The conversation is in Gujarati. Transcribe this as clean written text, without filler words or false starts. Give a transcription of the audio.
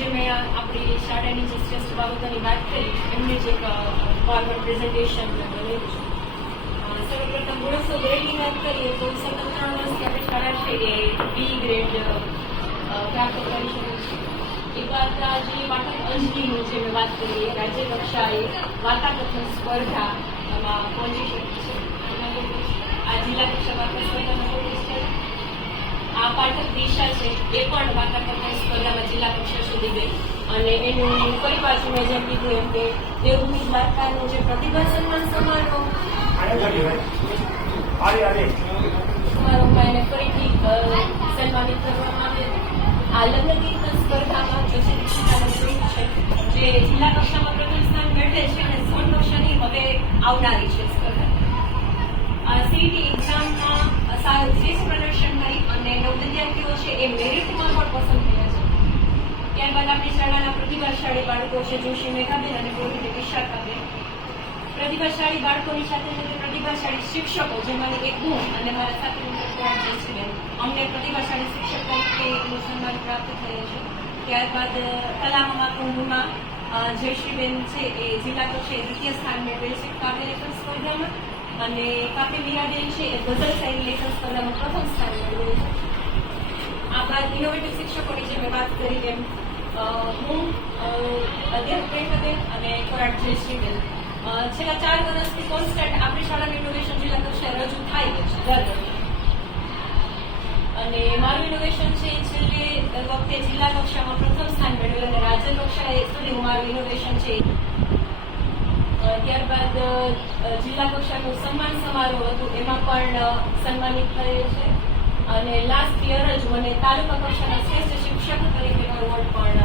જે મેં આપણી શાળાની જે શ્રેષ્ઠ બાબતોની વાત કરી એમને જ એક પાવરપોઈન્ટ પ્રેઝન્ટેશન બનેલું છે. સર્વપ્રથમ ગુણોત્સવ ગ્રેડની વાત કરીએ તો સતત 3 વર્ષથી આપણી શાળા છે એ બી ગ્રેડ પ્રાપ્ત કરી શકે છે. એક વાત જે પાઠક અંજલીની જે મેં વાત કરી એ રાજ્ય કક્ષાએ વાર્તાકથન સ્પર્ધામાં પહોંચી શકી છે. આ જિલ્લા કક્ષા વાર્તા સ્પર્ધામાં પહોંચી છે. આ પાઠક દિશા છે એ પણ વાર્તાકથન સ્પર્ધામાં જિલ્લા કક્ષા સુધી ગઈ અને એનું ફરી પાછું મેં જેમ કીધું એમ કે દેવભૂમિ દ્વારકાનો જે પ્રતિભા સન્માન સમારોહમાં એને ફરીથી સન્માનિત કરવામાં આવ્યા. આ લગ્ન કીર્તન સ્પર્ધામાં જે દીક્ષિતાનું ગ્રુપ છે જે જિલ્લા કક્ષામાં પ્રથમ સ્થાન મેળવે છે અને ઝોન કક્ષાની હવે આવનારી છે સ્પર્ધા. સીઈટી એક્ઝામમાં શ્રેષ્ઠ પ્રદર્શન કરી અને 9 વિદ્યાર્થીઓ છે એ મેરિટમાં પણ પસંદ થયા છે. ત્યારબાદ આપણી શાળાના પ્રતિભાશાળી બાળકો છે જોશી મેઘાબેન અને કોહિની વિશાખાબેન. પ્રતિભાશાળી બાળકોની સાથે સાથે પ્રતિભાશાળી શિક્ષકો જેમાંની એક હું અને મારા સાથીદાર જયશ્રીબેન અમને પ્રતિભાશાળી શિક્ષક તરીકેનું સન્માન પ્રાપ્ત થયેલ છે. ત્યારબાદ કલામાં કુંભમાં જયશ્રીબેન છે એ જિલ્લા કક્ષાએ દ્વિતીય સ્થાન મેળવેલ છે કાવ્ય લેખન સ્પર્ધામાં અને કાવ્ય મીરાબેન છે એ ગઝલ શાયરી લેખન સ્પર્ધામાં પ્રથમ સ્થાન મેળવેલ છે. આ બાદ ઇનોવેટિવ શિક્ષકોની જે મેં વાત કરી એમ હું અધ્યાપક રેખાબેન અને કોરાટ જયશ્રીબેન છેલ્લા 4 વર્ષથી કોન્સ્ટન્ટ આપણી શાળાનું ઇનોવેશન જિલ્લા કક્ષાએ રજૂ થાય છે દર વર્ષે. અને મારું ઇનોવેશન છે છેલ્લે વખતે જિલ્લા કક્ષામાં પ્રથમ સ્થાન મેળવેલ અને રાજ્ય કક્ષાએ સુધી મારું ઇનોવેશન છે. ત્યારબાદ જિલ્લા કક્ષાનું સન્માન સમારોહ હતું એમાં પણ સન્માનિત થયેલ છે અને લાસ્ટ યર જ મને તાલુકા કક્ષાના શ્રેષ્ઠ શિક્ષક તરીકેનો એવોર્ડ પણ